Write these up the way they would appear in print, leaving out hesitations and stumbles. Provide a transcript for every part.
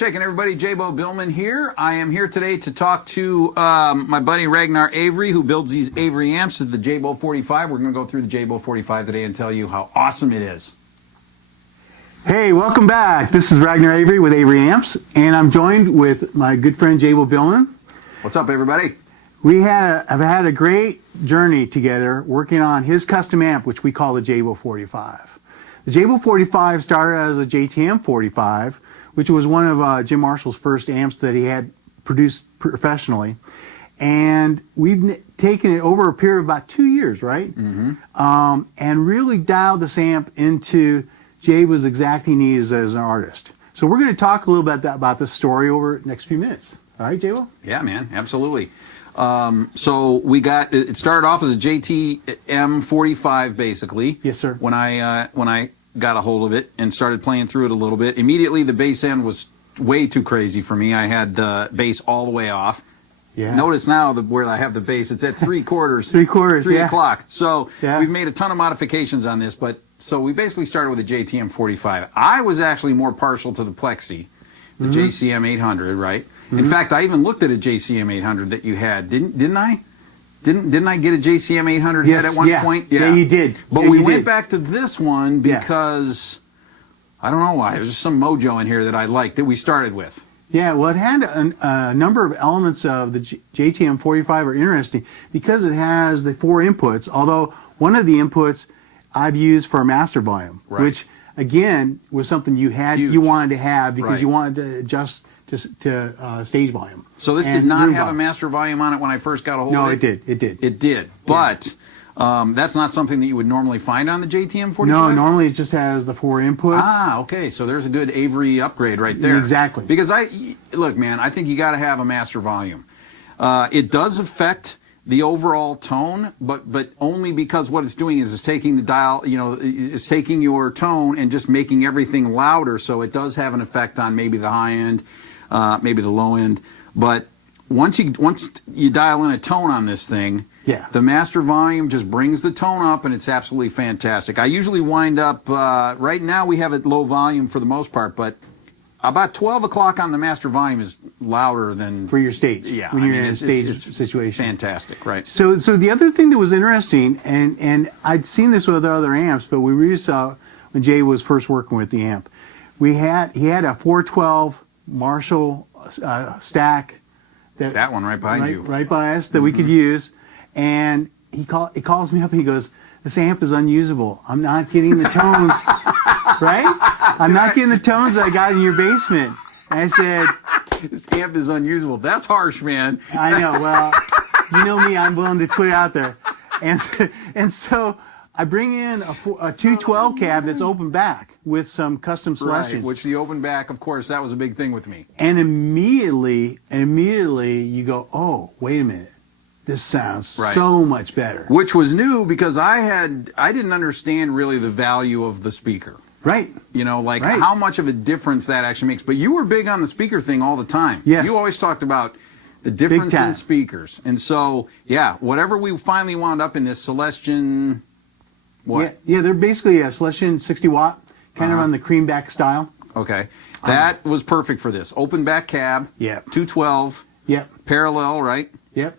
shaking, everybody. Jabo Bihlman here. I am here today to talk to my buddy Ragnar Avery, who builds these Avery amps to the Jabo 45. We're going to go through the Jabo 45 today and tell you how awesome it is. Hey, welcome back. This is Ragnar Avery with Avery Amps, and I'm joined with my good friend Jabo Bihlman. What's up, everybody? I've had a great journey together working on his custom amp, which we call the Jabo 45. The Jabo 45 started as a JTM 45, which was one of Jim Marshall's first amps that he had produced professionally. And we've taken it over a period of about 2 years, right? Mm-hmm. And really dialed this amp into Jabo's exacting needs as an artist. So we're going to talk a little bit about this story over the next few minutes. All right, Jabo? Yeah, man, absolutely. So we got it started off as a JTM 45, basically. Yes, sir. When I got a hold of it and started playing through it a little bit, immediately the bass end was way too crazy for me. I had the bass all the way off. Yeah. Notice now where I have the bass, it's at 3/4. 3/4, 3 yeah. o'clock. So Yeah. we've made a ton of modifications on this, so we basically started with a JTM 45. I was actually more partial to the Plexi, the JCM 800, right? In fact, I even looked at a JCM 800 that you had, didn't I? Didn't I get a JCM 800 Yes, head at one yeah. point? Yeah, you did. But Yeah, we you went did. back to this one because I don't know why. There's just some mojo in here that I liked that we started with. Yeah, well, it had a number of elements of the JTM 45 are interesting because it has the 4 inputs, although one of the inputs I've used for a master volume, Right. which, again, was something you Huge. wanted to have because Right. you wanted to adjust to stage volume. So this and did not room have a volume. master volume on it when I first got a hold No, of it did. It did. It did. But that's not something that you would normally find on the JTM 45? No, normally it just has the 4 inputs. Ah, okay. So there's a good Avery upgrade right there. Exactly. Because look, man, I think you got to have a master volume. It does affect the overall tone, but only because what it's doing is it's taking the dial, it's taking your tone and just making everything louder. So it does have an effect on maybe the high end, maybe the low end. But once you dial in a tone on this thing, Yeah. the master volume just brings the tone up, and it's absolutely fantastic. I usually wind up, right now we have it low volume for the most part, but about 12 o'clock on the master volume is louder than... For your stage. Yeah. When I you're mean, in a stage situation. Fantastic, right. So the other thing that was interesting, and I'd seen this with other amps, but we really saw when Jay was first working with the amp. He had a 412 Marshall stack. That one right behind you. Right by us that we could use. And he calls me up and he goes, "This amp is unusable. I'm not getting the tones, right? I'm not getting the tones that I got in your basement." And I said, This amp is unusable. That's harsh, man. I know. Well, you know me. I'm willing to put it out there. And so I bring in a 212 cab that's open back with some custom selections. Right, which the open back, of course, that was a big thing with me. And immediately you go, "Oh, wait a minute. This sounds so much better." Which was new because I didn't understand really the value of the speaker. Right. How much of a difference that actually makes. But you were big on the speaker thing all the time. Yes. You always talked about the difference in speakers. And so, yeah, whatever we finally wound up in this Celestion, what? Yeah, they're basically a Celestion 60 watt, kind of on the creamback style. Okay. That was perfect for this. Open back cab. Yep. 212. Yep. Parallel, right? Yep.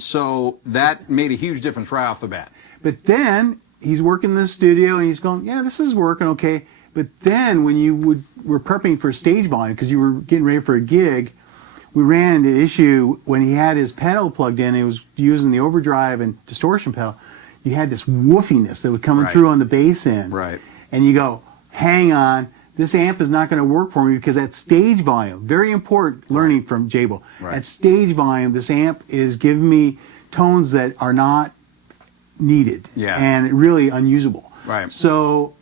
So that made a huge difference right off the bat. But then he's working in the studio and he's going, "Yeah, this is working okay." But then when you were prepping for stage volume because you were getting ready for a gig, we ran into issue when he had his pedal plugged in. He was using the overdrive and distortion pedal. You had this woofiness that was coming through on the bass end. Right. And you go, "Hang on, this amp is not going to work for me because at stage volume," very important learning from Jabo. Right. At stage volume, this amp is giving me tones that are not needed and really unusable. Right. So,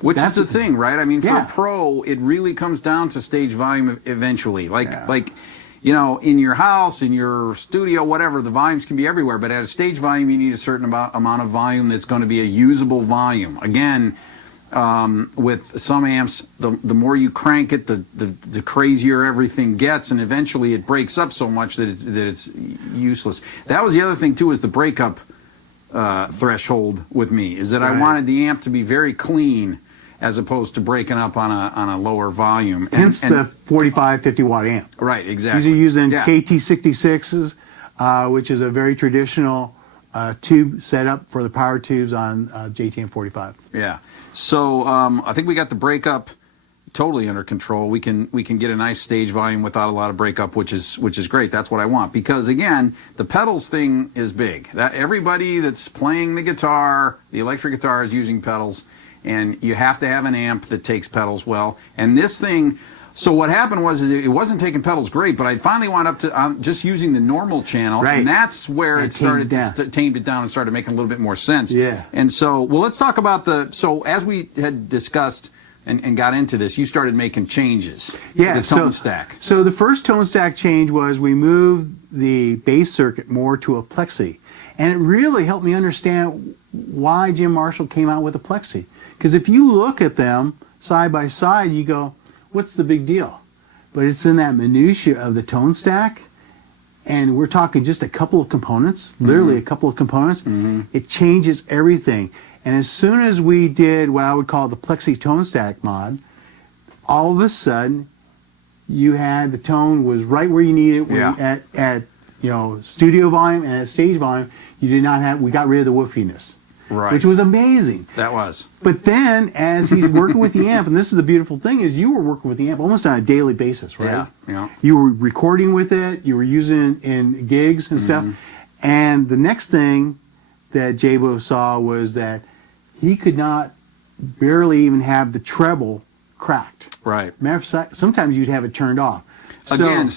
which is the thing, right? I mean, for Yeah. a pro, it really comes down to stage volume eventually. In your house, in your studio, whatever, the volumes can be everywhere. But at a stage volume, you need a certain amount of volume that's going to be a usable volume. Again, with some amps, the more you crank it, the crazier everything gets, and eventually it breaks up so much that it's useless. That was the other thing too, is the breakup threshold with me, is that I wanted the amp to be very clean as opposed to breaking up on a lower volume. Hence the 45, 50 watt amp. Right, exactly. These are using Yeah. KT66s, which is a very traditional tube setup for the power tubes on JTM 45. Yeah. So I think we got the breakup totally under control. We can get a nice stage volume without a lot of breakup, which is great. That's what I want, because again, the pedals thing is big. That everybody that's playing the guitar, the electric guitar, is using pedals, and you have to have an amp that takes pedals well. And this thing, so what happened was is it wasn't taking pedals great, but I finally wound up to just using the normal channel, right. And that's where it started to tamed it down and started making a little bit more sense. Yeah. And so, well, let's talk about so as we had discussed and got into this, you started making changes to the tone stack. So the first tone stack change was we moved the bass circuit more to a plexi. And it really helped me understand why Jim Marshall came out with a plexi. Because if you look at them side by side, you go, what's the big deal? But it's in that minutia of the tone stack, and we're talking just a couple of components, literally a couple of components. It changes everything. And as soon as we did what I would call the plexi tone stack mod, all of a sudden you had the tone was right where you needed it at studio volume and at stage volume. You did not have, we got rid of the woofiness. Right. Which was amazing. That was. But then, as he's working with the amp, and this is the beautiful thing, is you were working with the amp almost on a daily basis, right? Yeah. Yeah. You were recording with it, you were using it in gigs and stuff. And the next thing that Jabo saw was that he could not barely even have the treble cracked. Right. Matter of fact, sometimes you'd have it turned off. Again,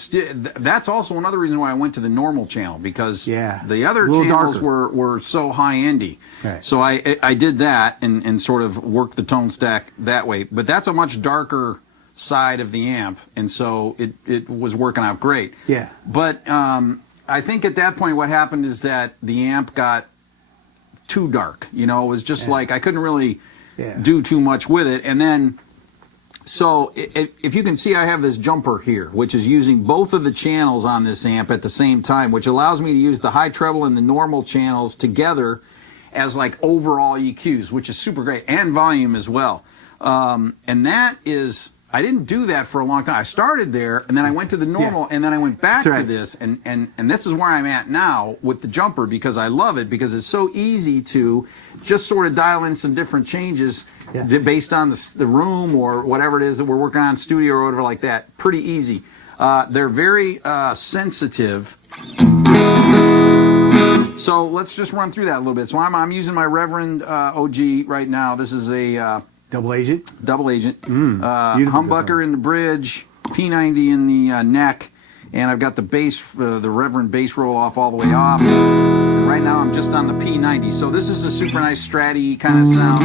that's also another reason why I went to the normal channel, because the other channels were so high-endy. Right. So I did that and sort of worked the tone stack that way. But that's a much darker side of the amp, and so it was working out great. Yeah. But I think at that point what happened is that the amp got too dark. It was just like I couldn't really do too much with it. And then, so if you can see, I have this jumper here, which is using both of the channels on this amp at the same time, which allows me to use the high treble and the normal channels together as like overall EQs, which is super great, and volume as well. And that is, I didn't do that for a long time. I started there, and then I went to the normal, and then I went back to this, and this is where I'm at now with the jumper, because I love it, because it's so easy to just sort of dial in some different changes based on the room or whatever it is that we're working on, studio or whatever like that. Pretty easy. They're very sensitive. So let's just run through that a little bit. So I'm using my Reverend OG right now. This is a double agent. Humbucker in the bridge, P90 in the neck, and I've got the bass, the Reverend bass roll off all the way off. Right now I'm just on the P90. So this is a super nice stratty kind of sound.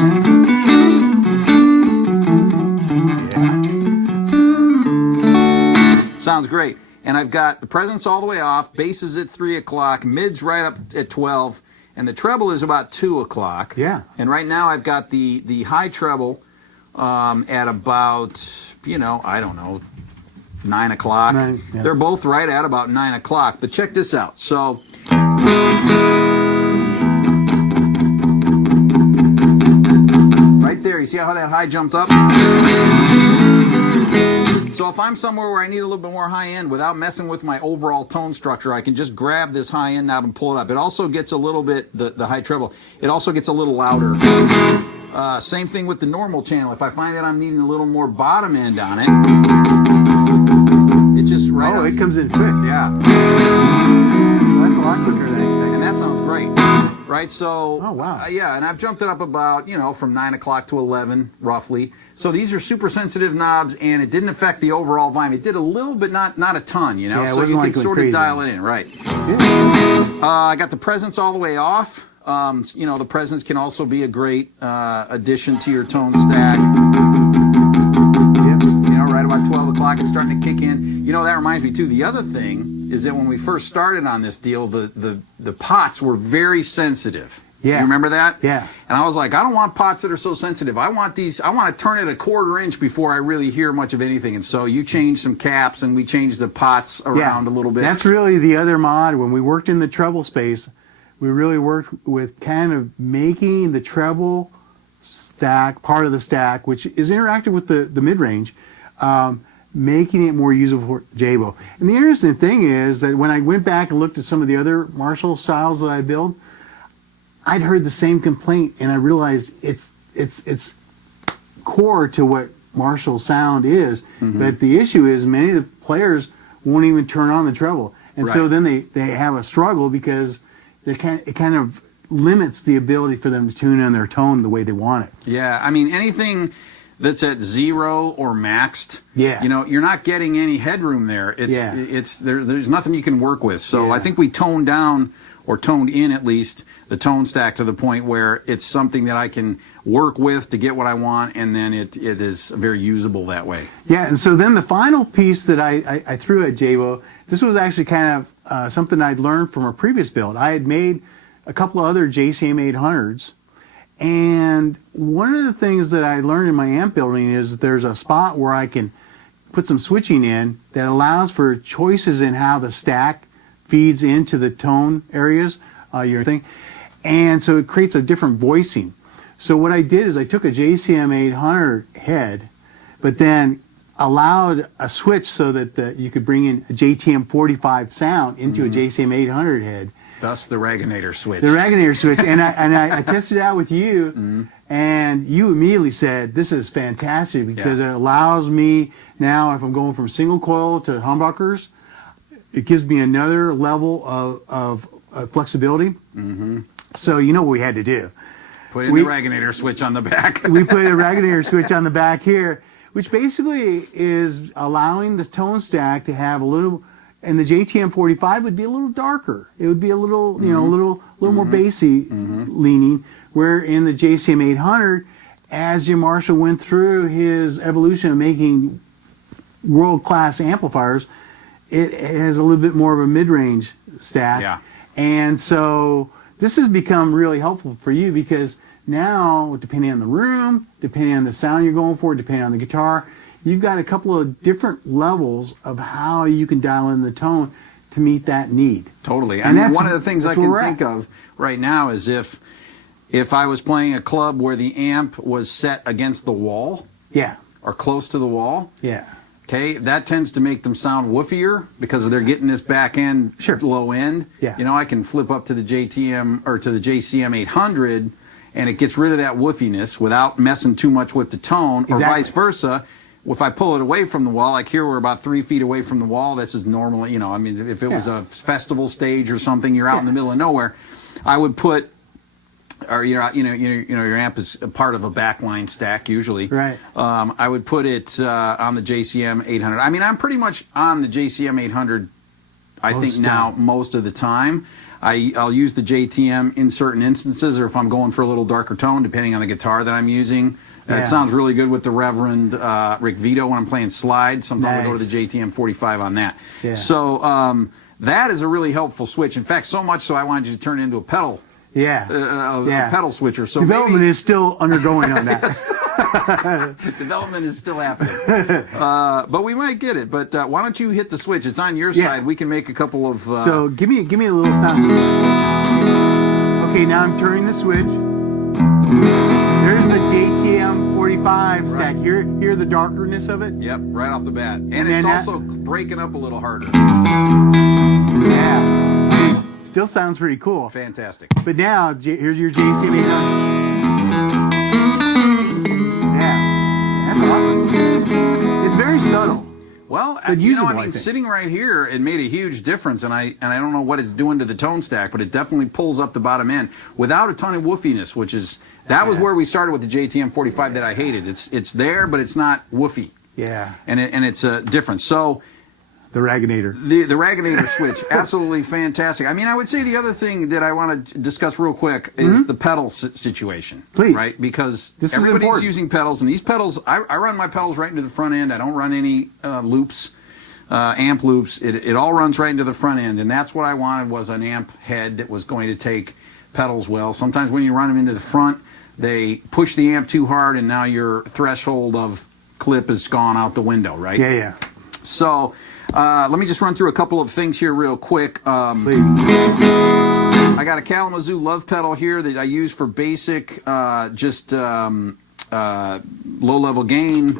Sounds great. And I've got the presence all the way off, bass is at 3 o'clock, mid's right up at 12, and the treble is about 2 o'clock. Yeah. And right now I've got the high treble at about, I don't know, 9 o'clock. They're both right at about 9 o'clock. But check this out. So right there, you see how that high jumped up? So if I'm somewhere where I need a little bit more high end without messing with my overall tone structure, I can just grab this high end knob and pull it up. It also gets a little bit, the high treble, it also gets a little louder. Same thing with the normal channel. If I find that I'm needing a little more bottom end on it, it just it comes in quick. Yeah. Well, that's a lot quicker than I expected. And that sounds great. Right, so, yeah, and I've jumped it up about, from 9 o'clock to 11, roughly. So these are super sensitive knobs, and it didn't affect the overall volume. It did a little bit, not a ton, so you can sort of dial it in, right. I got the presence all the way off. The presence can also be a great addition to your tone stack. Right about 12 o'clock, it's starting to kick in. That reminds me, too, the other thing is that when we first started on this deal, the pots were very sensitive. Yeah. You remember that? Yeah. And I was like, I don't want pots that are so sensitive. I want to turn it a 1/4 inch before I really hear much of anything. And so you changed some caps, and we changed the pots around a little bit. That's really the other mod. When we worked in the treble space, we really worked with kind of making the treble stack, part of the stack, which is interactive with the mid-range, making it more usable for Jabo. And the interesting thing is that when I went back and looked at some of the other Marshall styles that I build, I'd heard the same complaint, and I realized it's core to what Marshall sound is. Mm-hmm. But the issue is many of the players won't even turn on the treble, and so then they have a struggle because it kind of limits the ability for them to tune in their tone the way they want it. Yeah, I mean, anything that's at 0 or maxed, Yeah. you know, you're not getting any headroom there. There's nothing you can work with. So I think we toned down, or toned in at least, the tone stack to the point where it's something that I can work with to get what I want, and then it is very usable that way. Yeah, and so then the final piece that I threw at Jabo, this was actually kind of something I'd learned from a previous build. I had made a couple of other JCM 800s, and one of the things that I learned in my amp building is that there's a spot where I can put some switching in that allows for choices in how the stack feeds into the tone areas, your thing, and so it creates a different voicing. So what I did is I took a JCM 800 head, but then allowed a switch so that you could bring in a JTM 45 sound into a JCM 800 head. Thus the Ragnar switch. The Ragnar switch, and I tested it out with you, and you immediately said, this is fantastic because it allows me now, if I'm going from single coil to humbuckers, it gives me another level of flexibility. So you know what we had to do. Put in the Ragnar switch on the back. We put a Ragnar switch on the back here, which basically is allowing the tone stack to have a little, and the JTM 45 would be a little darker. It would be a little, you know, a little more bassy leaning, where in the JCM 800, as Jim Marshall went through his evolution of making world-class amplifiers, it has a little bit more of a mid-range stack. Yeah. And so this has become really helpful for you because now, depending on the room, depending on the sound you're going for, depending on the guitar, you've got a couple of different levels of how you can dial in the tone to meet that need. Totally. And I mean, one of the things I can think of right now is if I was playing a club where the amp was set against the wall, or close to the wall, okay, that tends to make them sound woofier because they're getting this back end low end. You know, I can flip up to the JTM or to the JCM 800 and it gets rid of that woofiness without messing too much with the tone, or vice versa. If I pull it away from the wall, like here we're about 3 feet away from the wall, this is normally, you know, I mean, if it was a festival stage or something, you're out in the middle of nowhere, I would put, or your amp is a part of a backline stack usually. I would put it on the JCM 800. I mean, I'm pretty much on the JCM 800, I think now most of the time. I'll use the JTM in certain instances, or if I'm going for a little darker tone, depending on the guitar that I'm using. It sounds really good with the Reverend Rick Vito when I'm playing slide. Sometimes I go to the JTM 45 on that. So that is a really helpful switch. In fact, so much so I wanted you to turn it into a pedal. A pedal switcher. So development is still undergoing on that. Development is still happening. But we might get it. But why don't you hit the switch? It's on your side. We can make a couple of... So give me a little sound. Okay, now I'm turning the switch. There's the JTM 45 stack. Hear the darkness of it? Yep, right off the bat. And it's also breaking up a little harder. Still sounds pretty cool. Fantastic. But now, here's your JCM 800. That's awesome. It's very subtle. Well, but usable, I mean, sitting right here, it made a huge difference, and I don't know what it's doing to the tone stack, but it definitely pulls up the bottom end without a ton of woofiness, which is was where we started with the JTM 45 that I hated. It's there, but it's not woofy. And it's a difference. So. The Ragnar. The Ragnar switch, absolutely fantastic. I mean, I would say the other thing that I want to discuss real quick is the pedal situation. Please. Right? Because everybody's using pedals, and these pedals, I run my pedals right into the front end. I don't run any loops, amp loops. It all runs right into the front end, and that's what I wanted was an amp head that was going to take pedals well. Sometimes when you run them into the front, they push the amp too hard, and now your threshold of clip has gone out the window, right? So... let me just run through a couple of things here real quick. Please. I got a Kalamazoo love pedal here that I use for basic, just low-level gain.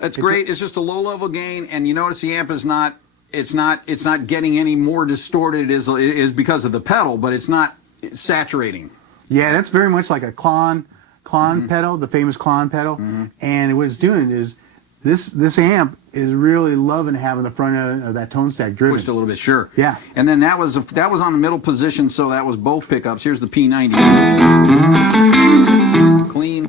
That's great. It's just a low-level gain, and you notice the amp is not. It's not getting any more distorted. It is because of the pedal, but it's not saturating. Yeah, that's very much like a Klon pedal, the famous Klon pedal. And what it's doing is this amp is really loving having the front end of that tone stack driven. Pushed a little bit, sure. Yeah. And then that was on the middle position, so that was both pickups. Here's the P90. Clean.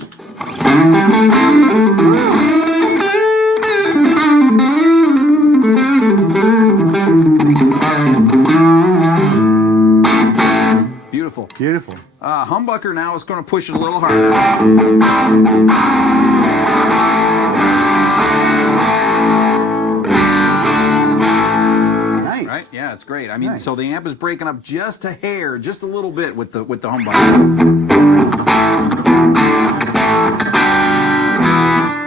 Beautiful. Beautiful. Humbucker now is going to push it a little harder. Nice. Right? Yeah, it's great. I mean, Nice. so the amp is breaking up just a hair, just a little bit with the humbucker.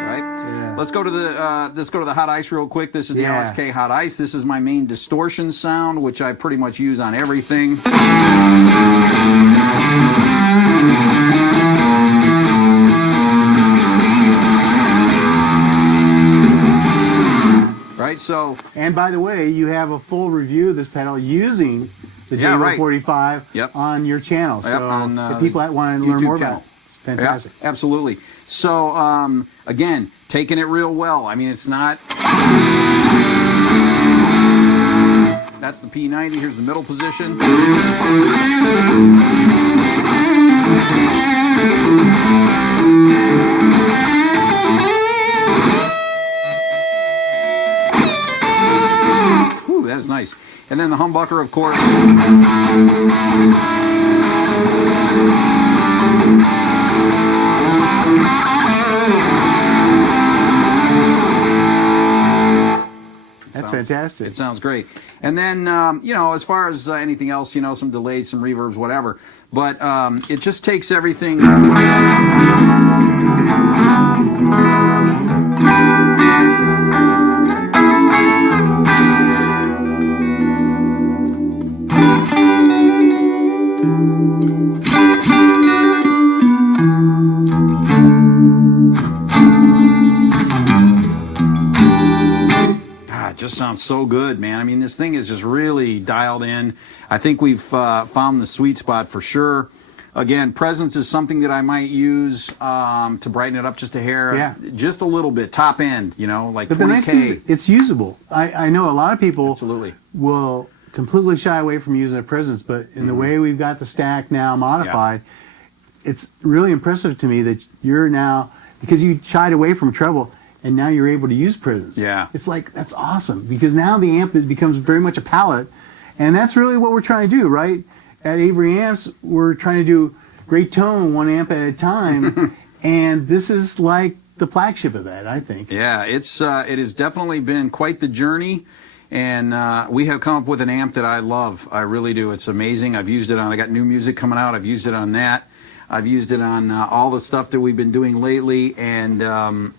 Right? Yeah. Let's go to the hot ice real quick. This is the Yeah. LXK hot ice. This is my main distortion sound, which I pretty much use on everything. Right, so... And by the way, you have a full review of this pedal using the Jabo 45 on your channel. So on, if people want to learn YouTube more channel. about it, fantastic. Yeah, absolutely. So, again, taking it real well. I mean, it's not... That's the P90. Here's the middle position. Ooh, that's nice. And then the humbucker, of course. That's fantastic. It sounds great. And then, you know, as far as anything else, you know, some delays, some reverbs, whatever. But it just takes everything. Just sounds so good, man. I mean, this thing is just really dialed in. I think we've found the sweet spot for sure. Again, presence is something that I might use to brighten it up just a hair, just a little bit, top end, you know, like but 20K. the nice thing is it's usable. I know a lot of people Absolutely. will completely shy away from using a presence, but in the way we've got the stack now modified, it's really impressive to me that you're now, because you shied away from treble, and now you're able to use presence. Yeah. It's like, that's awesome, because now the amp becomes very much a palette, and that's really what we're trying to do, right? At Avery Amps, we're trying to do great tone, one amp at a time, and this is like the flagship of that, I think. Yeah, it has definitely been quite the journey, and we have come up with an amp that I love. I really do. It's amazing. I've used it on, I got new music coming out. I've used it on that. I've used it on all the stuff that we've been doing lately, and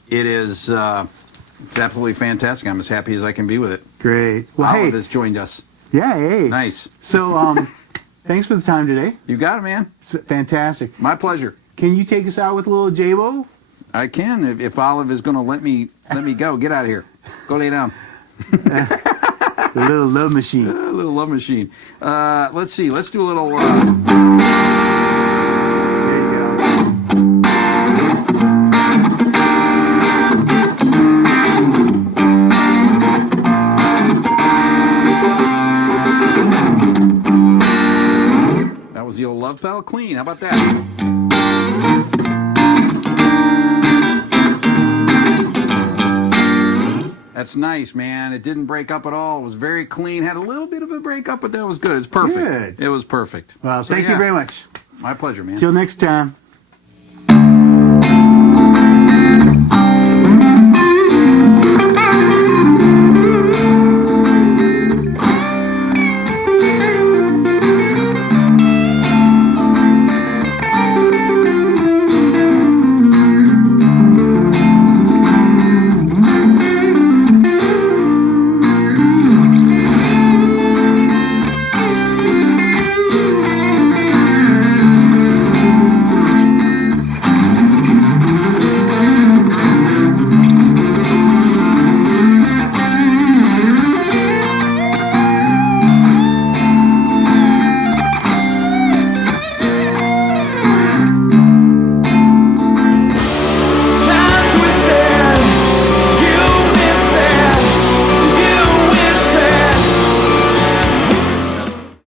it is it's absolutely fantastic. I'm as happy as I can be with it. Great. Well, Olive hey, has joined us. yeah, hey. Nice. So, thanks for the time today. You got it, man. It's fantastic. My pleasure. Can you take us out with a little Jabo? I can if Olive is going to let me go. Get out of here. Go lay down. The little love machine. A little love machine. Let's see. Let's do a little. There you go. That was the old love pedal. Clean. How about that? That's nice, man. It didn't break up at all. It was very clean. Had a little bit of a breakup, but that was good. It's perfect. Good. It was perfect. Well, So, thank you yeah. very much. My pleasure, man. Till next time.